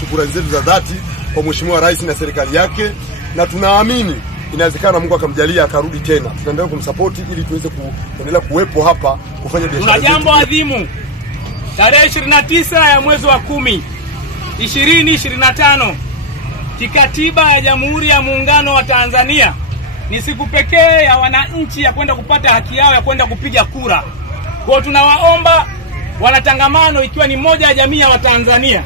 shukrani zetu za dhati kwa Mheshimiwa Rais na serikali yake, na tunaamini inawezekana Mungu akamjalia akarudi tena. Tutaendelea kumsupport ili tuweze kuendelea kuwepo hapa kufanya biashara. Kuna jambo adhimu. Tarehe 29 ya mwezi wa 10 2025, kikatiba ya Jamhuri ya Muungano wa Tanzania ni siku pekee ya wananchi ya kwenda kupata haki yao ya kwenda kupiga kura. Kwa tunawaomba wanatangamano, ikiwa ni moja ya jamii ya Watanzania,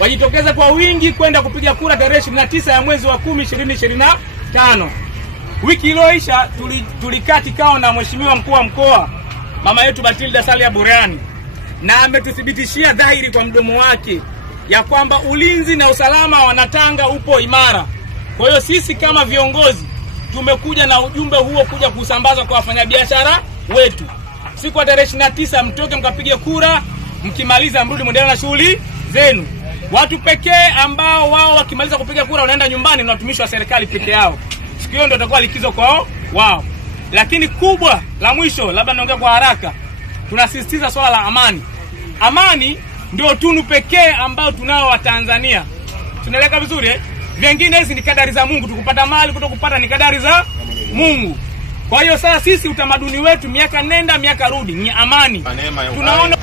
wajitokeze kwa wingi kwenda kupiga kura tarehe 29 ya mwezi wa 10 2025. Wiki iliyoisha tulikaa kikao na Mheshimiwa Mkuu wa Mkoa mama yetu Batilda Salia Buriani, na ametuthibitishia dhahiri kwa mdomo wake ya kwamba ulinzi na usalama wa Natanga upo imara. Kwa hiyo sisi kama viongozi tumekuja na ujumbe huo kuja kusambaza kwa wafanyabiashara wetu. Siku ya tarehe 29 mtoke mkapige kura, mkimaliza mrudi muendelee na shughuli zenu. Watu pekee ambao wao wakimaliza kupiga kura wanaenda nyumbani na watumishi wa serikali pekee yao. Siku hiyo ndio itakuwa likizo kwao wao. Lakini kubwa la mwisho, labda naongea kwa haraka, tunasisitiza swala la amani. Amani ndio tunu pekee ambao tunao wa Tanzania. Tunaeleka vizuri Vingine hizi ni kadari za Mungu, tukupata mali kutokupata ni kadari za Mungu. Kwa hiyo sasa sisi utamaduni wetu miaka nenda miaka rudi ni amani. Tunaona.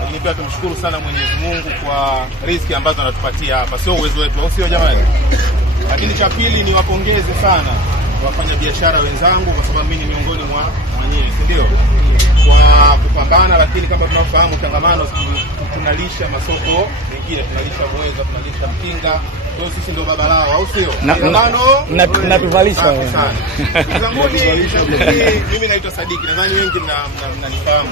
Lakini pia tumshukuru sana Mwenyezi Mungu kwa riziki ambazo anatupatia hapa. Sio uwezo wetu, au sio jamani? Lakini cha pili ni wapongeze sana wafanya biashara wenzangu, kwa sababu mimi ni miongoni mwa nyinyi, ndio? Kwa kupambana, lakini kama tunafahamu tangamano tunalisha masoko mengine, tunalisha Mweza, tunalisha Mkinga. Kwa sisi ndio baba lao, au sio? Tangamano natuvalisha sana. Mimi naitwa Sadiki, nadhani wengi mnanifahamu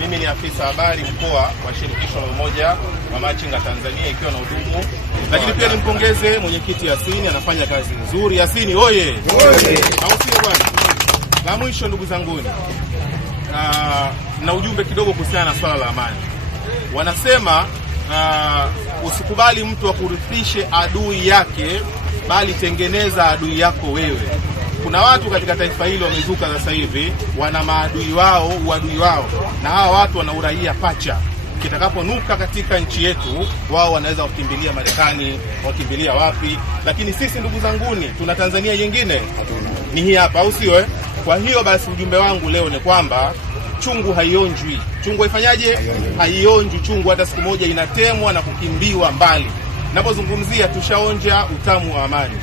Mimi ni afisa habari mkoa wa shirikisho la umoja wa machinga Tanzania, ikiwa na hudumu. Lakini pia nimpongeze mwenyekiti Yasini, anafanya kazi nzuri. Yasini oye! Au sio bwana? La mwisho ndugu zanguni, na ujumbe kidogo kuhusiana na swala la amani. Wanasema usikubali mtu akurithishe adui yake, bali tengeneza adui yako wewe. Kuna watu katika taifa hili wamezuka sasa hivi, wana maadui wao, uadui wao, na hawa watu wana uraia pacha. Kitakaponuka katika nchi yetu, wao wanaweza kukimbilia Marekani, wakimbilia wapi. Lakini sisi ndugu zanguni, tuna Tanzania nyingine, ni hii hapa, au sio? Kwa hiyo basi ujumbe wangu leo ni kwamba chungu haionjwi. Chungu haifanyaje? Haionjwi chungu, hata siku moja inatemwa na kukimbiwa mbali. Napozungumzia tushaonja utamu wa amani.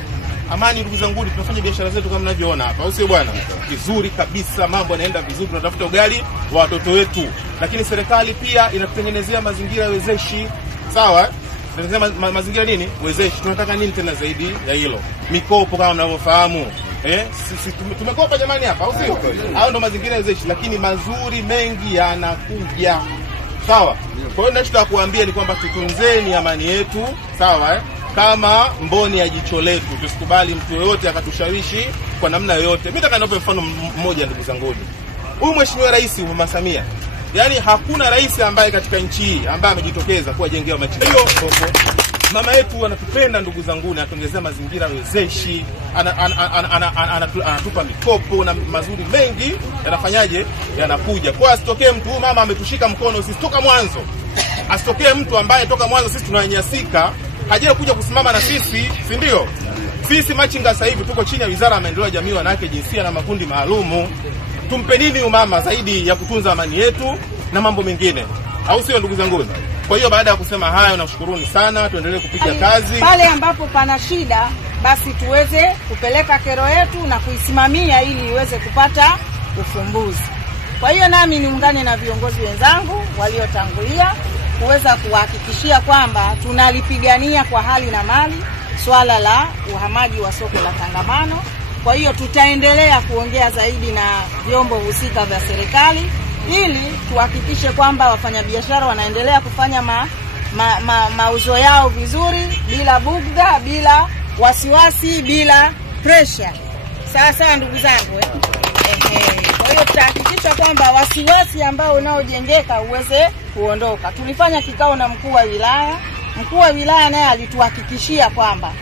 Amani ndugu zangu, tunafanya biashara zetu kama mnavyoona hapa, au sio bwana? Vizuri kabisa, mambo yanaenda vizuri, tunatafuta ugali wa watoto wetu. Lakini serikali pia inatutengenezea mazingira wezeshi. Sawa? Tunasema mazingira nini? Wezeshi. Tunataka nini tena zaidi ya hilo? Mikopo kama mnavyofahamu. Sisi tumekopa jamani hapa, au sio? Hao ndo mazingira wezeshi, lakini mazuri mengi yanakuja. Sawa? Kwa hiyo ninachotaka kuambia ni kwamba tutunzeni amani yetu, sawa kama mboni ya jicho letu. Tusikubali mtu yoyote akatushawishi kwa namna yoyote. Mimi nataka niwape mfano mmoja ndugu zangu. Huyu Mheshimiwa Rais Mama Samia, yani hakuna rais ambaye katika nchi hii ambaye amejitokeza kuwajengea machinga. Mama yetu anatupenda ndugu zangu, anatuongezea mazingira wezeshi, anatupa mikopo na mazuri mengi yanafanyaje, yanakuja. Kwa asitokee mtu, huyu mama ametushika mkono sisi toka mwanzo. Asitokee mtu ambaye toka mwanzo sisi tunanyanyasika hajaje kuja kusimama na sisi, si ndio? Sisi machinga sasa hivi tuko chini ya Wizara ya Maendeleo ya Jamii, Wanawake, Jinsia na Makundi Maalumu. Tumpe nini umama zaidi ya kutunza amani yetu na mambo mengine, au sio ndugu zangu? Kwa hiyo baada ya kusema hayo, nashukuruni sana, tuendelee kupiga kazi. Pale ambapo pana shida, basi tuweze kupeleka kero yetu na kuisimamia ili iweze kupata ufumbuzi. Kwa hiyo nami niungane na viongozi wenzangu waliotangulia kuweza kuhakikishia kwamba tunalipigania kwa hali na mali swala la uhamaji wa soko la tangamano. Kwa hiyo tutaendelea kuongea zaidi na vyombo husika vya serikali ili tuhakikishe kwamba wafanyabiashara wanaendelea kufanya mauzo yao vizuri, bila bugdha, bila wasiwasi, bila pressure. Sasa ndugu zangu, kwa hiyo tutahakikisha kwamba wasiwasi ambao unaojengeka uweze kuondoka. Tulifanya kikao na mkuu wa wilaya. Mkuu wa wilaya naye alituhakikishia kwamba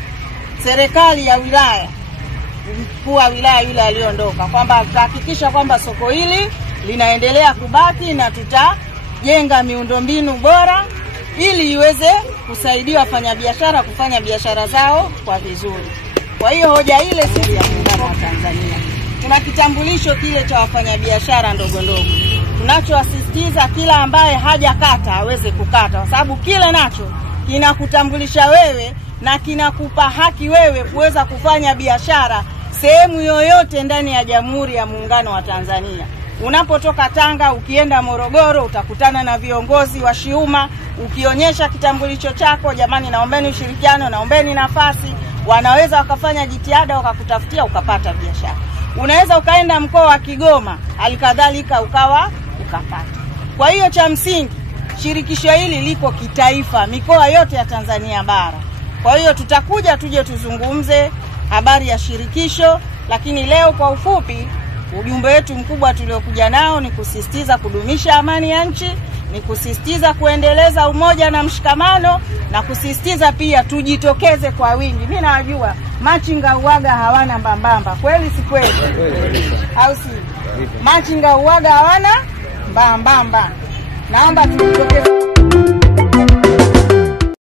serikali ya wilaya, mkuu wa wilaya yule aliondoka, kwamba tutahakikisha kwamba soko hili linaendelea kubaki na tutajenga miundombinu bora ili iweze kusaidia wafanyabiashara kufanya biashara zao kwa vizuri. Kwa hiyo hoja ile sisi ya Muungano wa Tanzania, tuna kitambulisho kile cha wafanyabiashara ndogo ndogo. Tunachowasisitiza kila ambaye hajakata aweze kukata, kwa sababu kile nacho kinakutambulisha wewe na kinakupa haki wewe kuweza kufanya biashara sehemu yoyote ndani ya Jamhuri ya Muungano wa Tanzania. Unapotoka Tanga ukienda Morogoro utakutana na viongozi wa Shiuma, ukionyesha kitambulisho chako, jamani naombeni ushirikiano, naombeni nafasi, wanaweza wakafanya jitihada wakakutafutia ukapata biashara. Unaweza ukaenda mkoa wa Kigoma, alikadhalika ukapata. Kwa hiyo cha msingi shirikisho hili liko kitaifa, mikoa yote ya Tanzania bara. Kwa hiyo tutakuja tuje tuzungumze habari ya shirikisho, lakini leo kwa ufupi ujumbe wetu mkubwa tuliokuja nao ni kusisitiza kudumisha amani ya nchi, ni kusisitiza kuendeleza umoja na mshikamano, na kusisitiza pia tujitokeze kwa wingi. Mimi najua machinga uwaga hawana mbambamba, kweli si kweli? Au si? Machinga uwaga hawana mbambamba. Naomba tujitokeze.